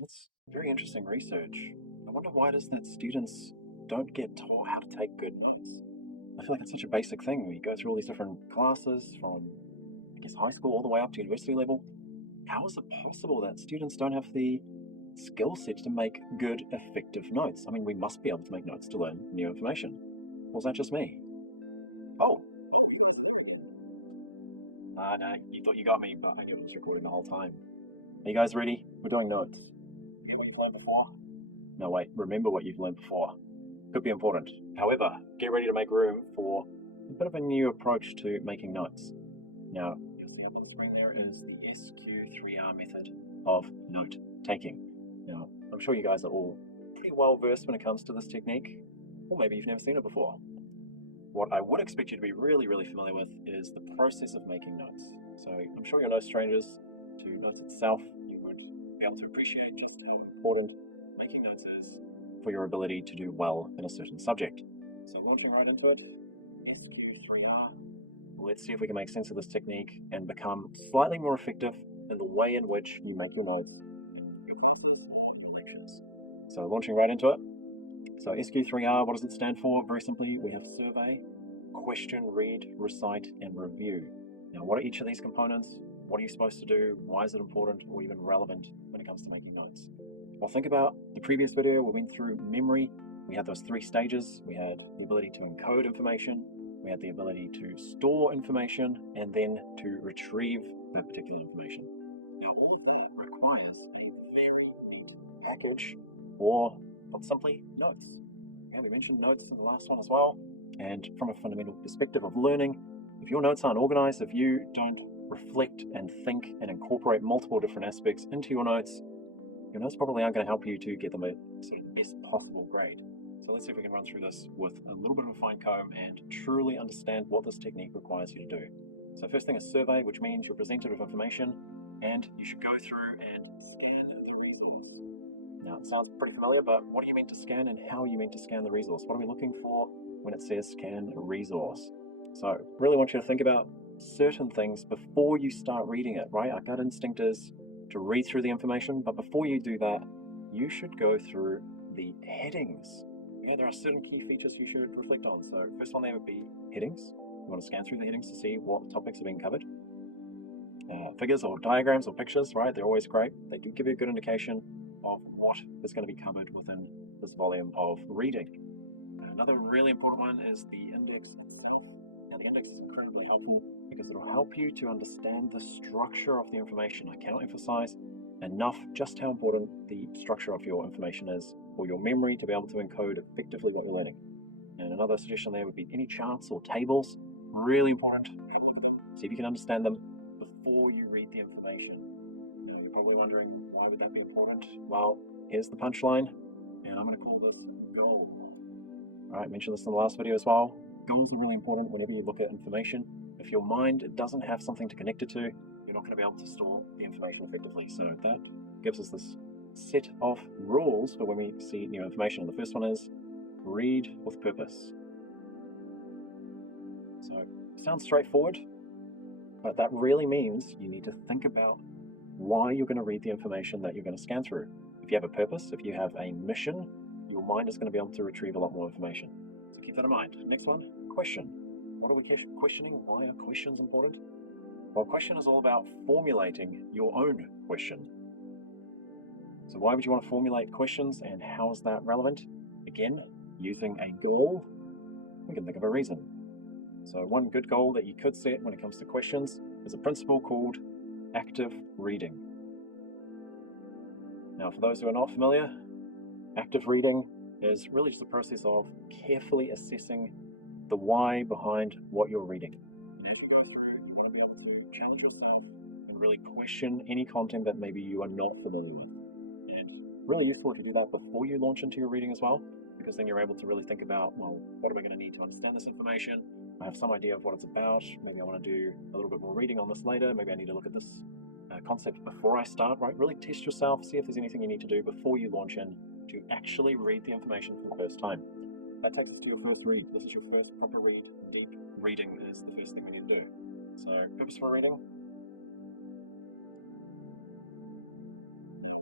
That's very interesting research. I wonder why it is that students don't get taught how to take good notes. I feel like it's such a basic thing. We go through all these different classes from, I guess, high school all the way up to university level. How is it possible that students don't have the skill set to make good, effective notes? I mean, we must be able to make notes to learn new information. Was that just me? Oh, no, you thought you got me, but I knew it was recording the whole time. Are you guys ready? We're doing notes. Remember what you've learned before? No, wait, remember what you've learned before. Could be important. However, get ready to make room for a bit of a new approach to making notes. Now, you'll see up on the screen there is the SQ3R method of note taking. Now, I'm sure you guys are all pretty well versed when it comes to this technique, or maybe you've never seen it before. What I would expect you to be really, really familiar with is the process of making notes. So I'm sure you're no strangers to notes itself. You won't be able to appreciate just how important making notes is for your ability to do well in a certain subject. So launching right into it, let's see if we can make sense of this technique and become slightly more effective in the way in which you make your notes. So launching right into it. So SQ3R, what does it stand for? Very simply, we have survey, question, read, recite, and review. Now, what are each of these components? What are you supposed to do? Why is it important or even relevant when it comes to making notes? Well, think about the previous video. We went through memory. We had those three stages. We had the ability to encode information. We had the ability to store information and then to retrieve that particular information. Now, all of that requires a very neat package, or put simply, notes. Yeah, we mentioned notes in the last one as well. And from a fundamental perspective of learning, if your notes aren't organized, if you don't reflect and think and incorporate multiple different aspects into your notes probably aren't going to help you to get them a sort of best possible grade. So let's see if we can run through this with a little bit of a fine comb and truly understand what this technique requires you to do. So first thing is survey, which means you're presented with information and you should go through and scan the resource. Now it sounds pretty familiar, but what are you meant to scan and how are you meant to scan the resource? What are we looking for when it says scan resource? So really want you to think about certain things before you start reading it, right? Our gut instinct is to read through the information, but before you do that, you should go through the headings. Okay, there are certain key features you should reflect on. So first one there would be headings. You want to scan through the headings to see what topics are being covered. Figures or diagrams or pictures, right? They're always great. They do give you a good indication of what is going to be covered within this volume of reading. Another really important one is the index itself. Now the index is incredibly helpful because it'll help you to understand the structure of the information. I cannot emphasize enough just how important the structure of your information is for your memory to be able to encode effectively what you're learning. And another suggestion there would be any charts or tables, really important. See if you can understand them before you read the information. You're probably wondering, why would that be important? Well, here's the punchline, and I'm going to call this goal. All right, I mentioned this in the last video as well. Goals are really important whenever you look at information. If your mind doesn't have something to connect it to, you're not going to be able to store the information effectively. So that gives us this set of rules for when we see new information. The first one is read with purpose. So sounds straightforward, but that really means you need to think about why you're going to read the information that you're going to scan through. If you have a purpose, if you have a mission, your mind is going to be able to retrieve a lot more information. So keep that in mind. Next one, question. What are we questioning? Why are questions important? Well, question is all about formulating your own question. So why would you want to formulate questions and how is that relevant? Again, using a goal, we can think of a reason. So one good goal that you could set when it comes to questions is a principle called active reading. Now, for those who are not familiar, active reading is really just a process of carefully assessing the why behind what you're reading. And as you go through, you want to be able to challenge yourself and really question any content that maybe you are not familiar with. And it's really useful if you do that before you launch into your reading as well, because then you're able to really think about, well, what are we going to need to understand this information? I have some idea of what it's about. Maybe I want to do a little bit more reading on this later. Maybe I need to look at this concept before I start, right? Really test yourself, see if there's anything you need to do before you launch in to actually read the information for the first time. That takes us to your first read. This is your first proper read. Deep reading is the first thing we need to do. So, purpose for reading.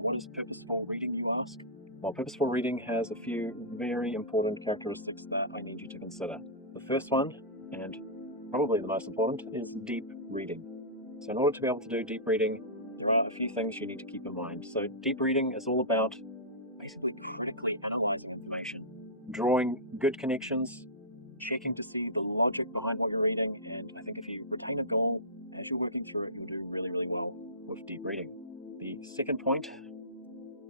What is purposeful reading, you ask? Well, purposeful reading has a few very important characteristics that I need you to consider. The first one, and probably the most important, is deep reading. So in order to be able to do deep reading, there are a few things you need to keep in mind. So deep reading is all about basically critically analyzing information, drawing good connections, checking to see the logic behind what you're reading, and I think if you retain a goal as you're working through it, you'll do really, really well with deep reading. The second point,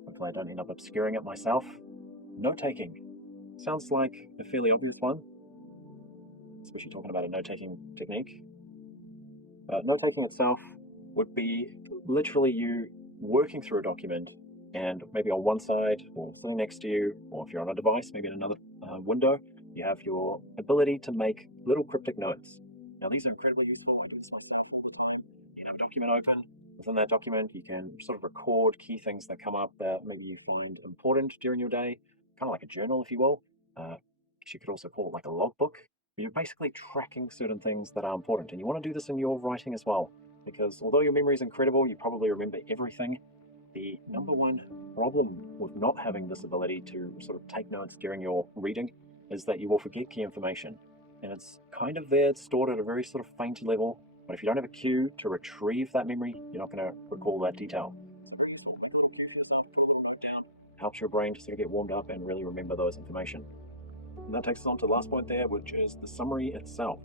hopefully I don't end up obscuring it myself, note-taking. Sounds like a fairly obvious one, especially talking about a note-taking technique. But note-taking itself would be literally you working through a document, and maybe on one side or sitting next to you, or if you're on a device, maybe in another window, you have your ability to make little cryptic notes. Now these are incredibly useful. I do this myself all the time. You have a document open. Within that document, you can sort of record key things that come up that maybe you find important during your day, kind of like a journal, if you will. You could also call it like a logbook. You're basically tracking certain things that are important, and you want to do this in your writing as well, because although your memory is incredible, you probably remember everything. The number one problem with not having this ability to sort of take notes during your reading is that you will forget key information. And it's kind of there, it's stored at a very sort of faint level, but if you don't have a cue to retrieve that memory, you're not going to recall that detail. Helps your brain to sort of get warmed up and really remember those information. And that takes us on to the last point there, which is the summary itself.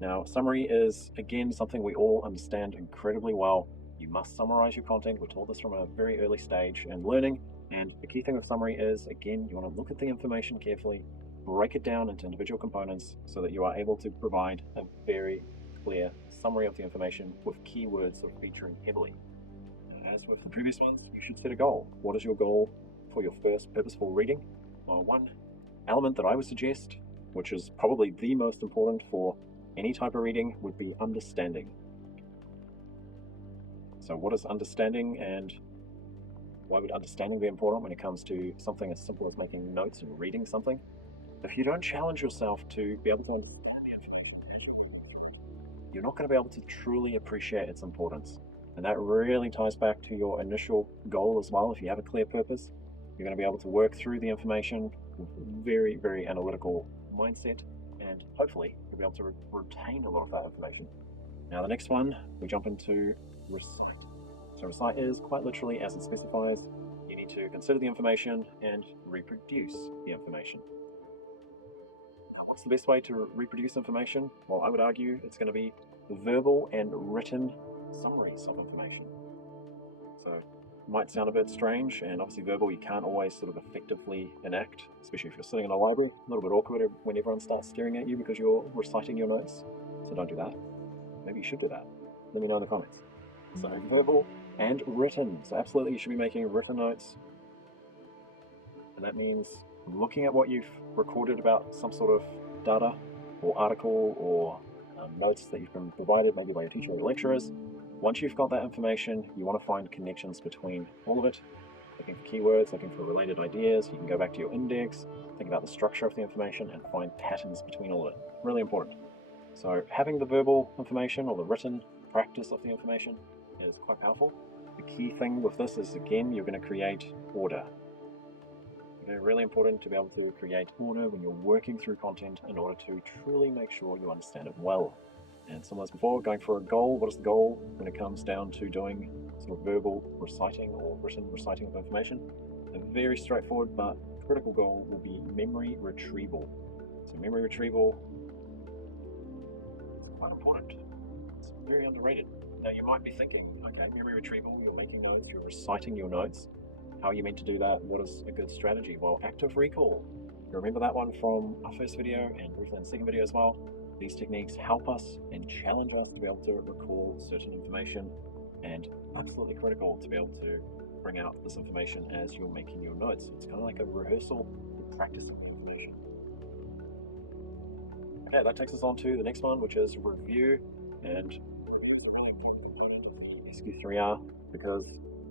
Now, summary is, again, something we all understand incredibly well. You must summarize your content. We're taught this from a very early stage in learning. And the key thing with summary is, again, you want to look at the information carefully, break it down into individual components so that you are able to provide a very clear summary of the information with keywords sort of featuring heavily. As with the previous ones, you should set a goal. What is your goal for your first purposeful reading? Well, one element that I would suggest, which is probably the most important for any type of reading, would be understanding. So what is understanding, and why would understanding be important when it comes to something as simple as making notes and reading something? If you don't challenge yourself to be able to understand the information, you're not going to be able to truly appreciate its importance. And that really ties back to your initial goal as well. If you have a clear purpose, you're going to be able to work through the information with a very, very analytical mindset, and hopefully you'll be able to retain a lot of that information. Now the next one, we jump into recite. So recite is quite literally, as it specifies, you need to consider the information and reproduce the information. What's the best way to reproduce information? Well, I would argue it's going to be verbal and written summaries of information. So it might sound a bit strange, and obviously verbal you can't always sort of effectively enact, especially if you're sitting in a library. A little bit awkward when everyone starts staring at you because you're reciting your notes. So don't do that. Maybe you should do that. Let me know in the comments. So verbal and written. So absolutely you should be making written notes. And that means looking at what you've recorded about some sort of data or article or notes that you've been provided maybe by your teacher or your lecturers. Once you've got that information, you want to find connections between all of it, looking for keywords, looking for related ideas. You can go back to your index, think about the structure of the information, and find patterns between all of it. Really important. So having the verbal information or the written practice of the information is quite powerful. The key thing with this is, again, you're going to create order. Okay, really important to be able to create order when you're working through content in order to truly make sure you understand it well. And similar as before, going for a goal. What is the goal when it comes down to doing sort of verbal reciting or written reciting of information? A very straightforward but critical goal will be memory retrieval. So memory retrieval is quite important. It's very underrated. Now you might be thinking, okay, memory retrieval, you're making notes, you're reciting your notes. How are you meant to do that? What is a good strategy? Well, active recall. You remember that one from our first video and briefly in the second video as well? These techniques help us and challenge us to be able to recall certain information, and absolutely critical to be able to bring out this information as you're making your notes. It's kind of like a rehearsal and practicing the information. Okay, that takes us on to the next one, which is review, and SQ3R, because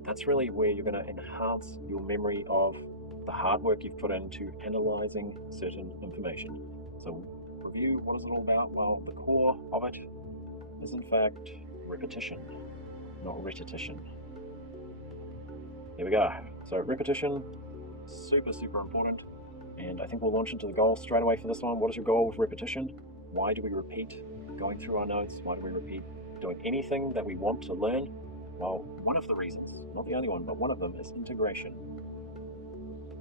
that's really where you're going to enhance your memory of the hard work you've put into analyzing certain information. So review, what is it all about? Well, the core of it is in fact repetition, not repetition. Here we go. So repetition, super, super important. And I think we'll launch into the goal straight away for this one. What is your goal with repetition? Why do we repeat going through our notes? Why do we repeat doing anything that we want to learn? Well, one of the reasons, not the only one, but one of them is integration.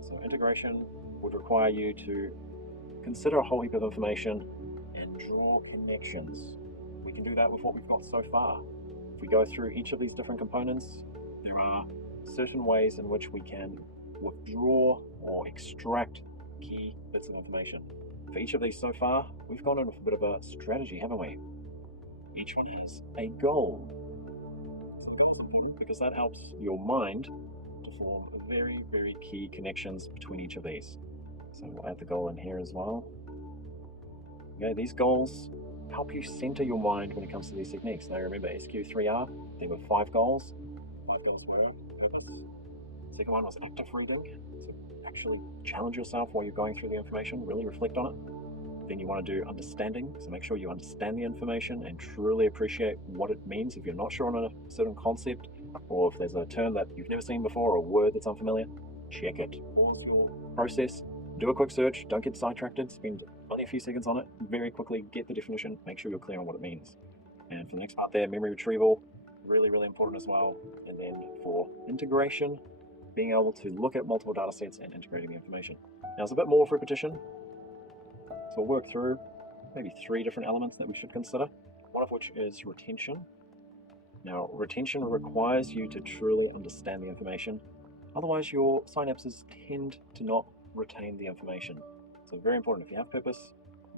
So integration would require you to consider a whole heap of information and draw connections. We can do that with what we've got so far. If we go through each of these different components, there are certain ways in which we can withdraw or extract key bits of information. For each of these so far, we've gone in with a bit of a strategy, haven't we? Each one has a goal, because that helps your mind to form very, very key connections between each of these. So we'll add the goal in here as well. Okay, these goals help you center your mind when it comes to these techniques. Now remember, SQ3R, there were 5 goals. 5 goals were purpose. Second one was active reading. So actually challenge yourself while you're going through the information, really reflect on it. Then you want to do understanding. So make sure you understand the information and truly appreciate what it means. If you're not sure on a certain concept, or if there's a term that you've never seen before or a word that's unfamiliar, check it. Pause your process, do a quick search, don't get sidetracked, spend only a few seconds on it, very quickly get the definition, make sure you're clear on what it means. And for the next part there, memory retrieval, really, really important as well. And then for integration, being able to look at multiple data sets and integrating the information. Now there's a bit more of repetition, so we'll work through maybe 3 different elements that we should consider, one of which is retention. Now, retention requires you to truly understand the information. Otherwise, your synapses tend to not retain the information. So very important. If you have purpose,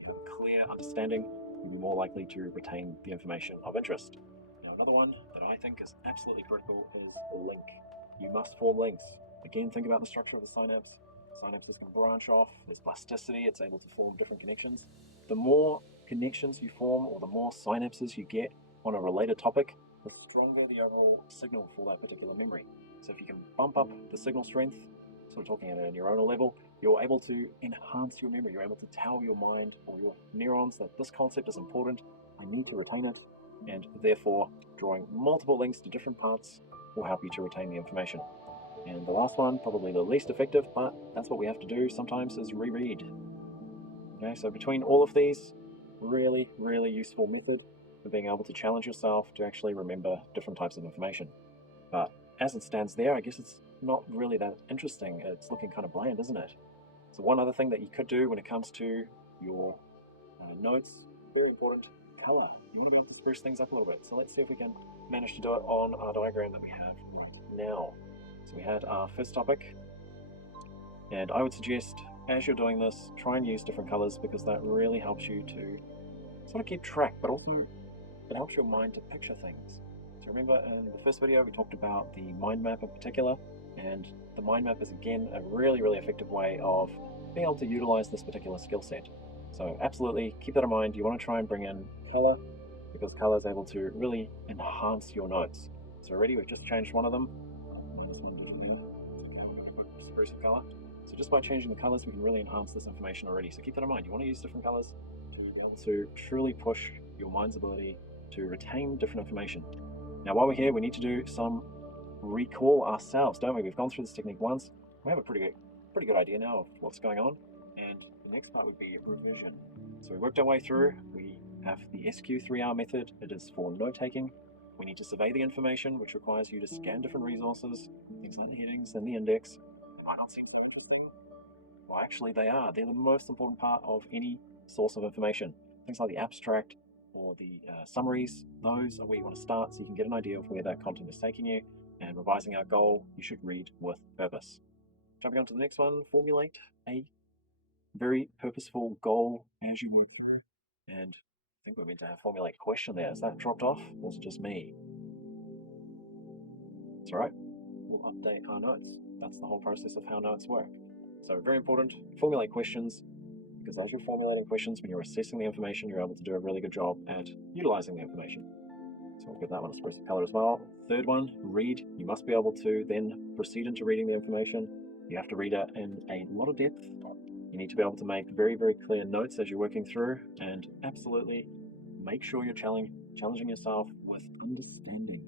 have clear understanding, you'll be more likely to retain the information of interest. Now, another one that I think is absolutely critical is link. You must form links. Again, think about the structure of the synapse. Synapses can branch off. There's plasticity. It's able to form different connections. The more connections you form, or the more synapses you get on a related topic, the stronger the overall signal for that particular memory. So if you can bump up the signal strength, sort of talking at a neuronal level, you're able to enhance your memory. You're able to tell your mind or your neurons that this concept is important, I need to retain it, and therefore drawing multiple links to different parts will help you to retain the information. And the last one, probably the least effective, but that's what we have to do sometimes, is reread. Okay, so between all of these, really, really useful method for being able to challenge yourself to actually remember different types of information. But as it stands there, I guess it's not really that interesting. It's looking kind of bland, isn't it? So one other thing that you could do when it comes to your notes, very important, color. You want to be able to spruce things up a little bit. So let's see if we can manage to do it on our diagram that we have right now. So we had our first topic, and I would suggest as you're doing this, try and use different colors, because that really helps you to sort of keep track, but also it helps your mind to picture things. So remember in the first video we talked about the mind map in particular, and the mind map is again a really, really effective way of being able to utilize this particular skill set. So absolutely keep that in mind. You want to try and bring in color, because color is able to really enhance your notes. So already we've just changed one of them. Spruce of color. So just by changing the colors, we can really enhance this information already. So keep that in mind. You want to use different colors to be able to truly push your mind's ability to retain different information. Now, while we're here, we need to do some recall ourselves, don't we? We've gone through this technique once. We have a pretty good idea now of what's going on. And the next part would be revision. So we worked our way through. We have the SQ3R method. It is for note-taking. We need to survey the information, which requires you to scan different resources, things like the headings and the index. Might not seem well, actually they are. They're the most important part of any source of information. Things like the abstract or the summaries, those are where you want to start so you can get an idea of where that content is taking you. And revising our goal, you should read with purpose. Jumping on to the next one, formulate a very purposeful goal as you move through. And I think we're meant to have formulate question there. Has that dropped off? Or is it just me? It's all right. We'll update our notes. That's the whole process of how notes work. So very important, formulate questions, because as you're formulating questions, when you're assessing the information, you're able to do a really good job at utilizing the information. So we'll give that one a spruce of color as well. Third one, read. You must be able to then proceed into reading the information. You have to read it in a lot of depth. You need to be able to make very, very clear notes as you're working through, and absolutely make sure you're challenging yourself with understanding.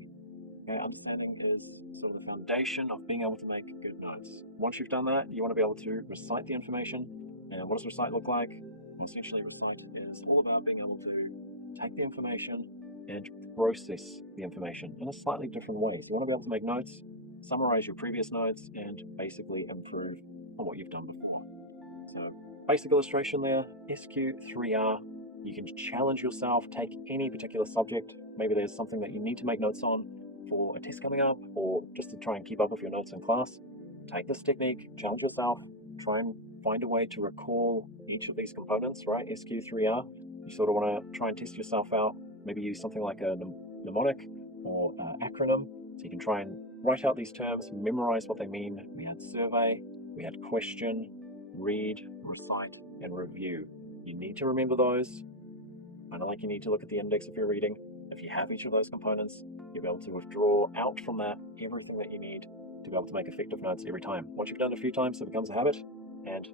Okay, understanding is sort of the foundation of being able to make good notes. Once you've done that, you want to be able to recite the information. And what does recite look like? Well, essentially, recite is all about being able to take the information and process the information in a slightly different way. So you want to be able to make notes, summarize your previous notes, and basically improve on what you've done before. So, basic illustration there, SQ3R. You can challenge yourself, take any particular subject. Maybe there's something that you need to make notes on for a test coming up, or just to try and keep up with your notes in class. Take this technique, challenge yourself, try and find a way to recall each of these components, right? SQ3R. You sort of want to try and test yourself out. Maybe use something like a mnemonic or acronym. So you can try and write out these terms, memorize what they mean. We had survey, we had question, read, recite, and review. You need to remember those. Kind of like you need to look at the index if you're reading. If you have each of those components, you'll be able to withdraw out from that everything that you need to be able to make effective notes every time. Once you've done it a few times, it becomes a habit. And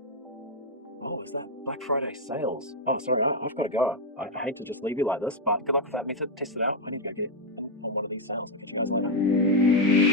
oh, is that Black Friday sales? Oh, sorry, I've got to go. I hate to just leave you like this, but good luck with that method. Test it out. I need to go get on one of these sales. I'll catch you guys later.